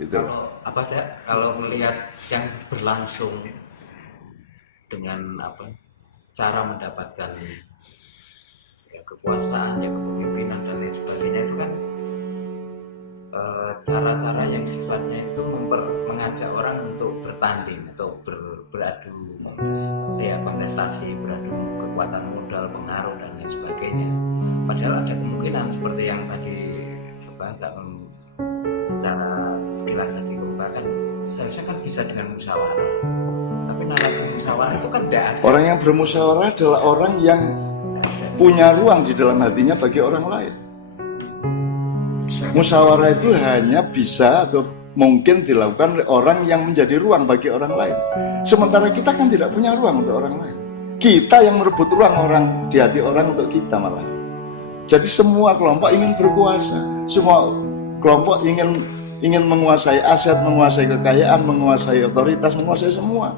Gitu. Kalau melihat yang berlangsung dengan cara mendapatkan kekuasaan, kepemimpinan dan lain sebagainya itu kan cara-cara yang sifatnya itu mengajak orang untuk bertanding atau beradu kontestasi, beradu kekuatan modal, pengaruh dan lain sebagainya. Padahal ada kemungkinan seperti yang tadi secara sekilas tadi kan seharusnya kan bisa dengan musyawarah. Tapi narasi musyawarah itu kan tidak ada. Orang yang bermusyawarah adalah orang yang punya ruang di dalam hatinya bagi orang lain. Musyawarah itu hanya bisa atau mungkin dilakukan oleh orang yang menjadi ruang bagi orang lain. Sementara kita kan tidak punya ruang untuk orang lain. Kita yang merebut ruang orang di hati orang untuk kita malah. Jadi semua kelompok ingin berkuasa, semua kelompok ingin menguasai aset, menguasai kekayaan, menguasai otoritas, menguasai semua.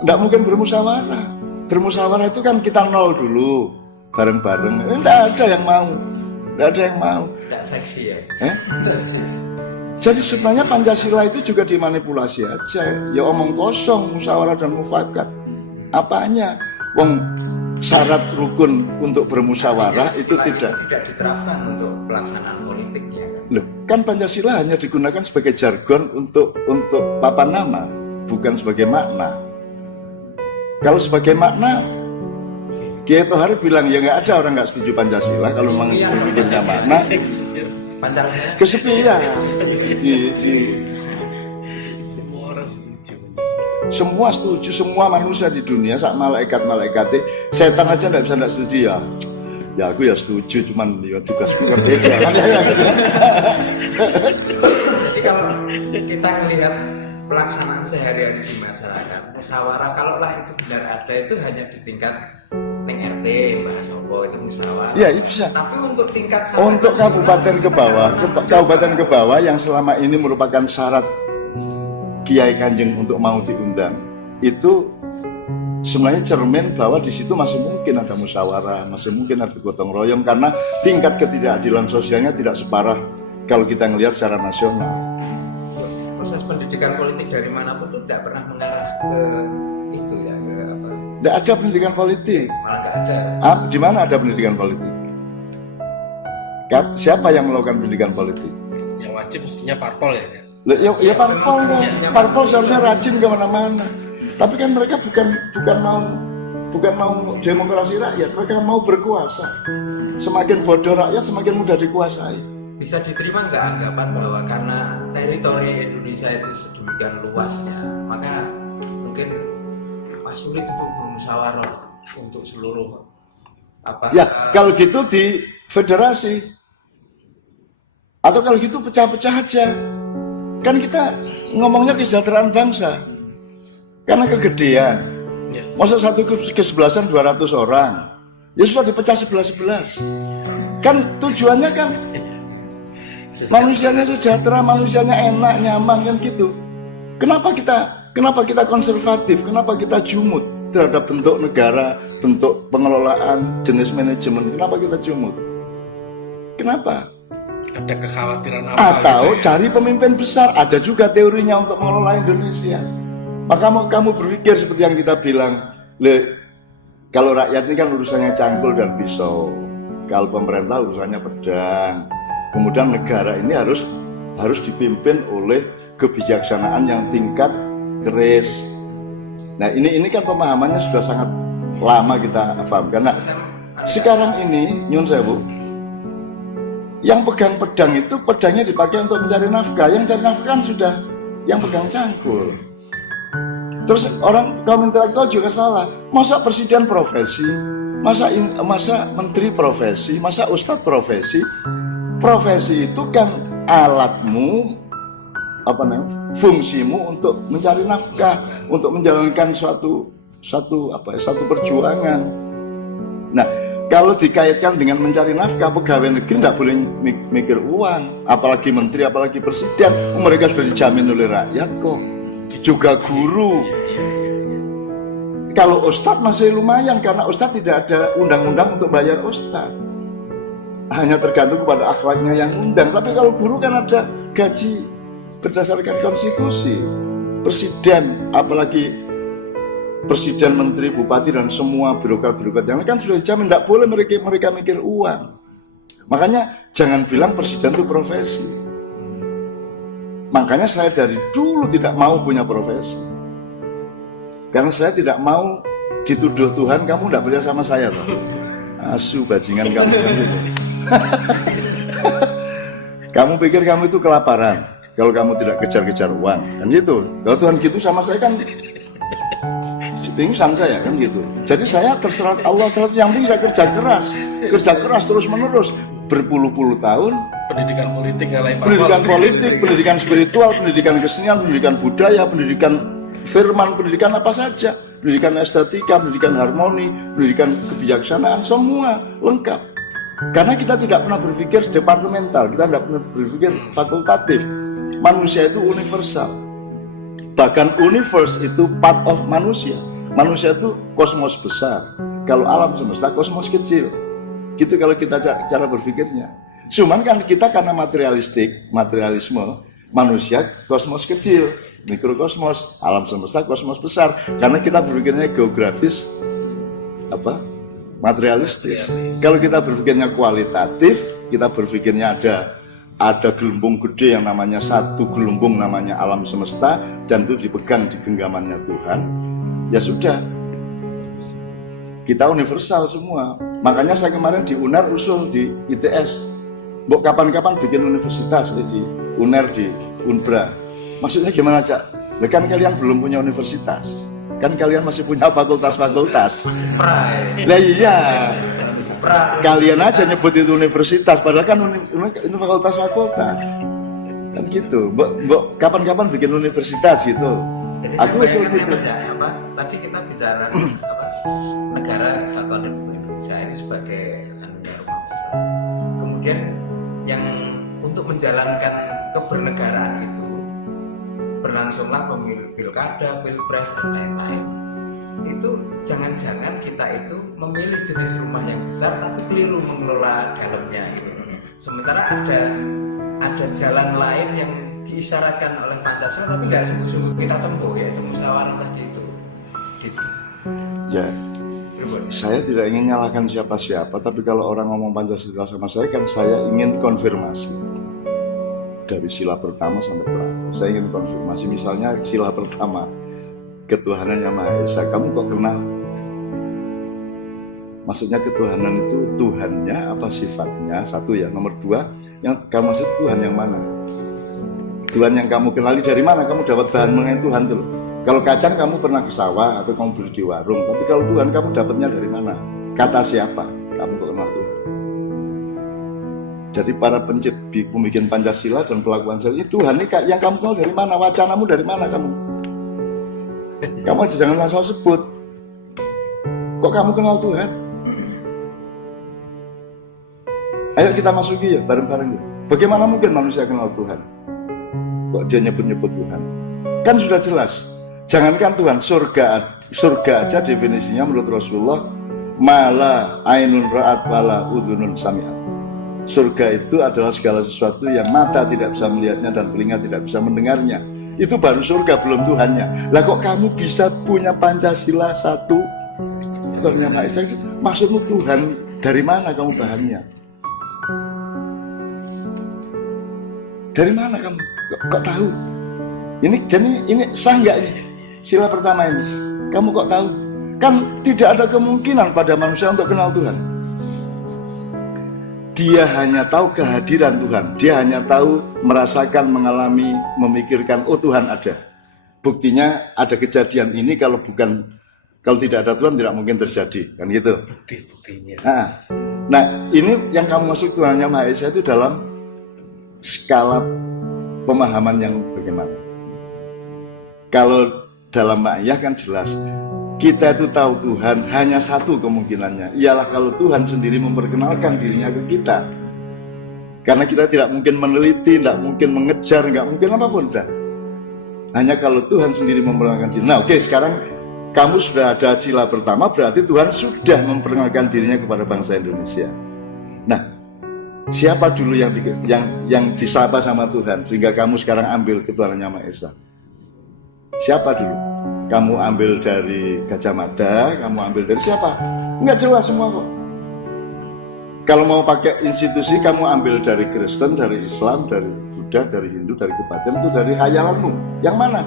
Tidak mungkin bermusyawarah. Bermusyawarah itu kan kita nol dulu, bareng-bareng. Tidak ada yang mau. Tidak ada yang mau. Tidak seksi ya. Jadi sebenarnya Pancasila itu juga dimanipulasi aja. Ya omong kosong, musyawarah dan mufakat. Apanya? Wong syarat rukun untuk bermusyawarah itu tidak diterapkan untuk pelaksanaan politiknya. Loh, kan Pancasila hanya digunakan sebagai jargon untuk papan nama, bukan sebagai makna. Kalau sebagai makna, Kiai Tohari bilang ya nggak ada orang nggak setuju Pancasila kalau memang berpikirnya makna. Kesepian semua setuju, semua manusia di dunia, sak malaikat-malaikatnya, setan aja nggak setuju ya. Ya aku ya setuju, cuman ya tugasku kan beda. Jadi kalau kita melihat pelaksanaan sehari-hari di masyarakat, musyawarah kalaulah itu benar ada itu hanya di tingkat neng RT, bahas opo itu musyawarah. Iya, itu bisa. Tapi untuk tingkat untuk kabupaten ke bawah yang selama ini merupakan syarat Kiai Kanjeng untuk mau diundang, itu sebenarnya cermin bahwa di situ masih mungkin ada musyawarah, masih mungkin ada gotong royong karena tingkat ketidakadilan sosialnya tidak separah kalau kita melihat secara nasional. Proses pendidikan politik dari manapun itu tidak pernah mengarah ke itu ya, ke apa? Tidak ada pendidikan politik. Malah nggak ada. Di mana ada pendidikan politik? Siapa yang melakukan pendidikan politik? Yang wajib mestinya parpol ya. Ya parpol seharusnya rajin kemana-mana. Tapi kan mereka bukan mau demokrasi rakyat, mereka mau berkuasa. Semakin bodoh rakyat, semakin mudah dikuasai. Bisa diterima nggak anggapan bahwa karena teritori Indonesia itu sedemikian luasnya, maka mungkin sulit untuk bermusyawarah untuk seluruh Ya, kalau gitu di federasi. Atau kalau gitu pecah-pecah aja. Kan kita ngomongnya kesejahteraan bangsa. Karena kegedean. Masa satu kesebelasan 200 orang. Ya sudah dipecah 11-11. Kan tujuannya kan manusianya sejahtera, manusianya enak, nyaman kan gitu. Kenapa kita konservatif? Kenapa kita jumut terhadap bentuk negara, bentuk pengelolaan, jenis manajemen? Kenapa kita jumut? Kenapa? Ada kekhawatiran apa? Atau gitu ya? cari pemimpin besar. Ada juga teorinya untuk mengelola Indonesia. Maka kamu berpikir seperti yang kita bilang, kalau rakyat ini kan urusannya cangkul dan pisau, kalau pemerintah urusannya pedang. Kemudian negara ini harus dipimpin oleh kebijaksanaan yang tingkat keris. Nah ini kan pemahamannya sudah sangat lama kita paham. Karena sekarang ini nyun sewu, yang pegang pedang itu pedangnya dipakai untuk mencari nafkah. Yang cari nafkah kan sudah yang pegang cangkul. Terus kaum intelektual juga salah. Masa presiden profesi, masa menteri profesi, masa ustadz profesi. Profesi itu kan alatmu, fungsimu untuk mencari nafkah, untuk menjalankan suatu perjuangan. Nah, kalau dikaitkan dengan mencari nafkah, pegawai negeri tidak boleh mikir uang, apalagi menteri, apalagi presiden. Mereka sudah dijamin oleh rakyat kok. Juga guru. Kalau ustadz masih lumayan, karena ustadz tidak ada undang-undang untuk bayar ustadz. Hanya tergantung kepada akhlaknya yang undang. Tapi kalau guru kan ada gaji berdasarkan konstitusi. Presiden, apalagi presiden, menteri, bupati dan semua birokrat-birokrat yang lain kan sudah dijamin tidak boleh mereka mikir uang. Makanya jangan bilang presiden itu profesi. Makanya saya dari dulu tidak mau punya profesi. Karena saya tidak mau dituduh Tuhan, kamu tidak percaya sama saya toh. Asu bajingan kamu kan gitu. Kamu pikir kamu itu kelaparan kalau kamu tidak kejar-kejar uang, kan gitu. Kalau Tuhan gitu sama saya kan pingsan saya kan gitu. Jadi saya terserah Allah, yang penting saya kerja keras terus menerus berpuluh-puluh tahun. Pendidikan politik ngalahin parpol. Pendidikan politik, pendidikan spiritual, pendidikan kesenian, pendidikan budaya, pendidikan firman, pendidikan apa saja, pendidikan estetika, pendidikan harmoni, pendidikan kebijaksanaan, semua lengkap. Karena kita tidak pernah berpikir departemental, kita tidak pernah berpikir fakultatif. Manusia itu universal. Bahkan universe itu part of manusia. Manusia itu kosmos besar. Kalau alam semesta kosmos kecil. Gitu kalau kita cara berpikirnya. Cuman kan kita karena materialisme, manusia kosmos kecil, mikrokosmos, alam semesta kosmos besar. Karena kita berpikirnya geografis, materialistis. Kalau kita berpikirnya kualitatif, kita berpikirnya ada gelembung gede yang namanya satu gelembung namanya alam semesta dan itu dipegang di genggamannya Tuhan. Ya sudah, kita universal semua. Makanya saya kemarin di UNER usul di ITS, Mbok kapan-kapan bikin universitas di UNER, di Unbra. Maksudnya gimana, Cak? Kan kalian belum punya universitas, kan kalian masih punya fakultas-fakultas. Lah iya, kalian aja nyebut itu universitas, padahal kan ini fakultas-fakultas. Kan gitu. Mbok kapan-kapan bikin universitas gitu. Jadi aku usul gitu. Tadi kita bicara negara Kesatuan Republik Indonesia ini sebagai rumah besar. Kemudian yang untuk menjalankan kebernegaraan itu berlangsunglah pemilu pilkada, pilpres dan lain-lain. Itu jangan-jangan kita itu memilih jenis rumah yang besar tapi keliru mengelola dalamnya. Sementara ada jalan lain yang diisyaratkan oleh Pancasila tapi nggak sungguh-sungguh kita tempuh, yaitu musyawarah tadi itu. Gitu. Ya, saya tidak ingin nyalahkan siapa-siapa, tapi kalau orang ngomong Pancasila sama saya kan saya ingin konfirmasi dari sila pertama sampai terakhir. Saya ingin konfirmasi, misalnya sila pertama ketuhanan yang Maha Esa, kamu kok kenal? Maksudnya ketuhanan itu Tuhannya apa sifatnya? Satu ya. Nomor dua, yang kamu maksud Tuhan yang mana? Tuhan yang kamu kenali dari mana? Kamu dapat bahan mengenai Tuhan tuh. Kalau kacang kamu pernah ke sawah atau kamu beli di warung, tapi kalau Tuhan kamu dapatnya dari mana? Kata siapa? Kamu kok kenal Tuhan? Jadi para pembikin Pancasila dan pelaku Pancasila ini Tuhan ini yang kamu kenal dari mana? Wacanamu dari mana kamu? Kamu aja jangan langsung sebut. Kok kamu kenal Tuhan? Ayo kita masuki ya bareng-bareng ya. Bagaimana mungkin manusia kenal Tuhan? Kok dia nyebut-nyebut Tuhan? Kan sudah jelas. Jangankan Tuhan, surga aja definisinya menurut Rasulullah mala ainun ra'at wala udhunun sami'at. Surga itu adalah segala sesuatu yang mata tidak bisa melihatnya dan telinga tidak bisa mendengarnya. Itu baru surga, belum Tuhannya. Lah kok kamu bisa punya Pancasila satu? Ternyata maksudmu Tuhan dari mana kamu bahannya? Dari mana kamu? Kok tahu? Ini sah nggak ini? Sila pertama ini. Kamu kok tahu? Kan tidak ada kemungkinan pada manusia untuk kenal Tuhan. Dia hanya tahu kehadiran Tuhan. Dia hanya tahu merasakan, mengalami, memikirkan, oh Tuhan ada. Buktinya ada kejadian ini kalau tidak ada Tuhan tidak mungkin terjadi, kan gitu. Bukti-buktinya. Nah, ini yang kamu maksud Tuhan yang Maha Esa itu dalam skala pemahaman yang bagaimana? Kalau dalam Ma'iyah kan jelas kita itu tahu Tuhan hanya satu kemungkinannya, ialah kalau Tuhan sendiri memperkenalkan dirinya ke kita. Karena kita tidak mungkin meneliti, tidak mungkin mengejar, nggak mungkin apapun dah. Hanya kalau Tuhan sendiri memperkenalkan diri. Nah, oke, sekarang kamu sudah ada sila pertama, berarti Tuhan sudah memperkenalkan dirinya kepada bangsa Indonesia. Nah, Siapa dulu yang disapa sama Tuhan sehingga kamu sekarang ambil ketuhanan Yang Maha Esa? Siapa dulu? Kamu ambil dari Gajah Mada, kamu ambil dari siapa? Enggak jelas semua kok. Kalau mau pakai institusi, kamu ambil dari Kristen, dari Islam, dari Buddha, dari Hindu, dari kebatinan, itu dari khayalanmu. Yang mana?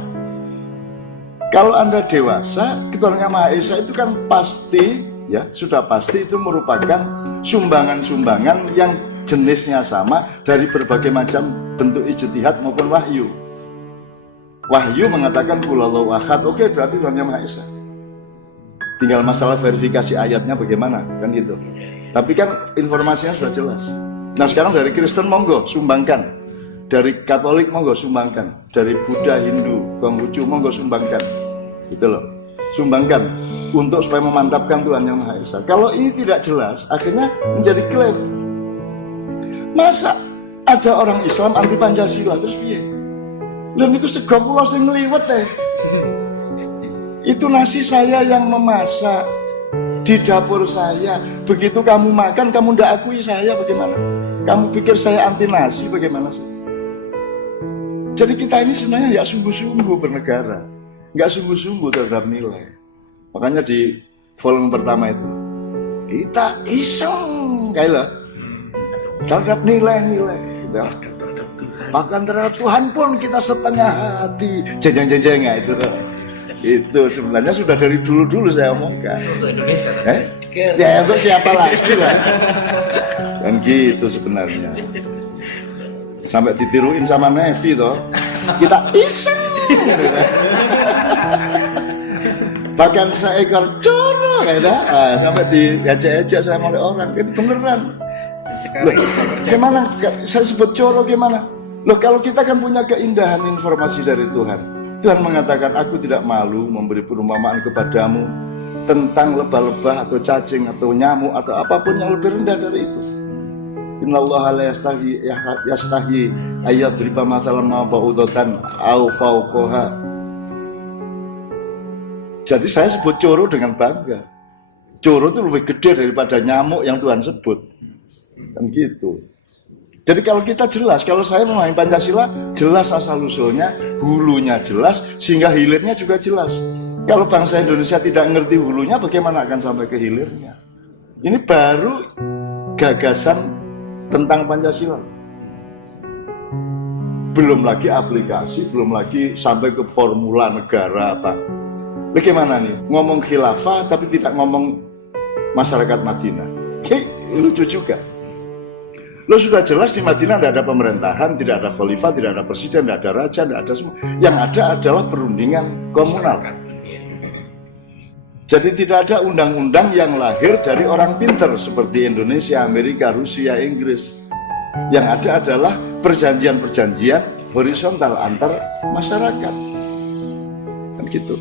Kalau Anda dewasa, ketuhanan Yang Maha Esa itu kan pasti, ya sudah pasti itu merupakan sumbangan-sumbangan yang jenisnya sama dari berbagai macam bentuk ijtihad maupun wahyu. Wahyu mengatakan Qulallahu Ahad, oke, berarti Tuhan Yang Maha Esa. Tinggal masalah verifikasi ayatnya bagaimana, kan gitu. Tapi kan informasinya sudah jelas. Nah sekarang dari Kristen monggo sumbangkan, dari Katolik monggo sumbangkan, dari Buddha, Hindu, Konghucu monggo sumbangkan, gitu loh. Sumbangkan untuk supaya memantapkan Tuhan Yang Maha Esa. Kalau ini tidak jelas, akhirnya menjadi klaim. Masa ada orang Islam anti Pancasila terus piye? Dan itu sego kula sing ngliwet teh. Itu nasi saya yang memasak di dapur saya. Begitu kamu makan, kamu ndak akui saya, bagaimana? Kamu pikir saya anti nasi, bagaimana sih? Jadi kita ini sebenarnya nggak sungguh-sungguh bernegara, nggak sungguh-sungguh terhadap nilai. Makanya di volume pertama itu kita iseng kayak terhadap nilai-nilai. Bahkan terhadap Tuhan pun kita setengah hati, jeng-jeng itu. Itu sebenarnya sudah dari dulu-dulu saya omongkan. Untuk Indonesia. Ya untuk siapa lagi lah. Dan gitu sebenarnya. Sampai ditiruin sama Nevi toh. Kita iseng. Bahkan seekor coro kayak sampai diajak-ajak sama oleh orang. Itu beneran. Loh, gimana saya sebut coro gimana? Loh kalau kita kan punya keindahan informasi dari Tuhan. Tuhan mengatakan aku tidak malu memberi perumpamaan kepadamu tentang lebah-lebah atau cacing atau nyamuk atau apapun yang lebih rendah dari itu. Innallaha la yastahi ayadriba masalan ma ba'udatan au fauqaha. Jadi saya sebut coro dengan bangga. Coro itu lebih gede daripada nyamuk yang Tuhan sebut. Kan gitu. Jadi kalau kita jelas, kalau saya memahami Pancasila, jelas asal-usulnya, hulunya jelas, sehingga hilirnya juga jelas. Kalau bangsa Indonesia tidak ngerti hulunya, bagaimana akan sampai ke hilirnya? Ini baru gagasan tentang Pancasila. Belum lagi aplikasi, belum lagi sampai ke formula negara apa. Bagaimana nih? Ngomong khilafah tapi tidak ngomong masyarakat Madinah. Lucu juga. Lo sudah jelas di Madinah tidak ada pemerintahan, tidak ada khalifah, tidak ada presiden, tidak ada raja, tidak ada semua. Yang ada adalah perundingan komunal. Jadi tidak ada undang-undang yang lahir dari orang pinter seperti Indonesia, Amerika, Rusia, Inggris. Yang ada adalah perjanjian-perjanjian horizontal antar masyarakat. Kan gitu.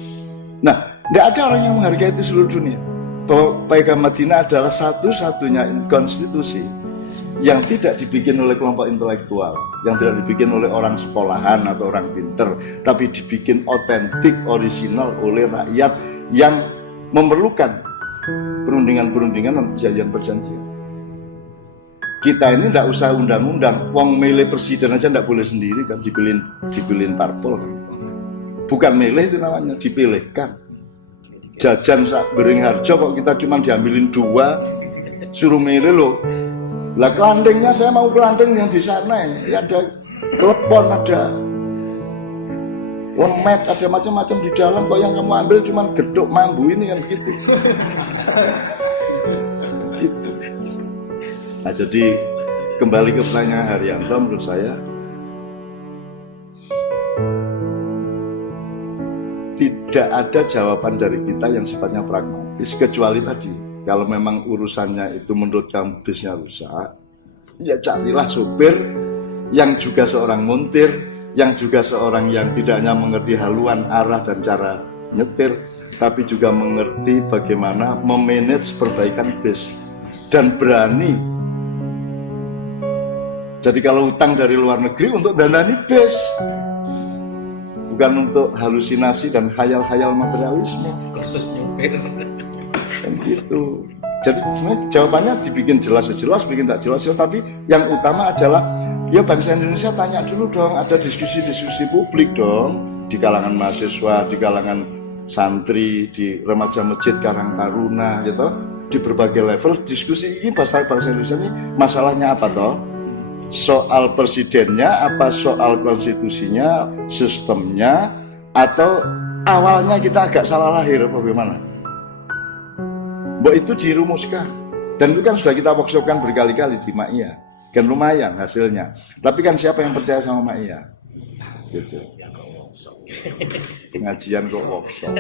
Nah, tidak ada orang yang menghargai itu seluruh dunia. Bahwa Piagam Madinah adalah satu-satunya konstitusi yang tidak dibikin oleh kelompok intelektual, yang tidak dibikin oleh orang sekolahan atau orang pinter, tapi dibikin otentik, orisinal oleh rakyat yang memerlukan perundingan-perundingan dan perjanjian-perjanjian. Kita ini tidak usah undang-undang, wong milih presiden aja tidak boleh sendiri kan, dipilihin parpol. Bukan milih itu namanya, dipilihkan. Jajan sak Beringharjo kok kita cuma diambilin 2, suruh milih loh. Lah kelantingnya saya mau kelanting yang di sana ya ada klepon, ada lemet, ada macam-macam di dalam. Kok yang kamu ambil cuma gedok mambu ini kan begitu. Gitu. Nah jadi kembali ke pertanyaan Haryanto, menurut saya tidak ada jawaban dari kita yang sifatnya pragmatis kecuali tadi. Kalau memang urusannya itu menurut kamu bisnya rusak, ya carilah supir yang juga seorang montir, yang juga seorang yang tidak hanya mengerti haluan, arah dan cara nyetir, tapi juga mengerti bagaimana memanage perbaikan bis dan berani. Jadi kalau utang dari luar negeri untuk danani bis, bukan untuk halusinasi dan khayal-khayal materialisme. Kursus nyopir. Kan gitu. Jadi sebenarnya jawabannya dibikin jelas, bikin tak jelas, tapi yang utama adalah ya bangsa Indonesia tanya dulu dong, ada diskusi-diskusi publik dong di kalangan mahasiswa, di kalangan santri, di remaja masjid Karang Taruna gitu, di berbagai level diskusi ini bangsa Indonesia ini masalahnya apa toh? Soal presidennya, apa soal konstitusinya, sistemnya, atau awalnya kita agak salah lahir apa bagaimana? Mbak itu dirumuskan, dan itu kan sudah kita workshopkan berkali-kali di MAIA, kan lumayan hasilnya. Tapi kan siapa yang percaya sama MAIA? Gitu. Pengajian kok workshop.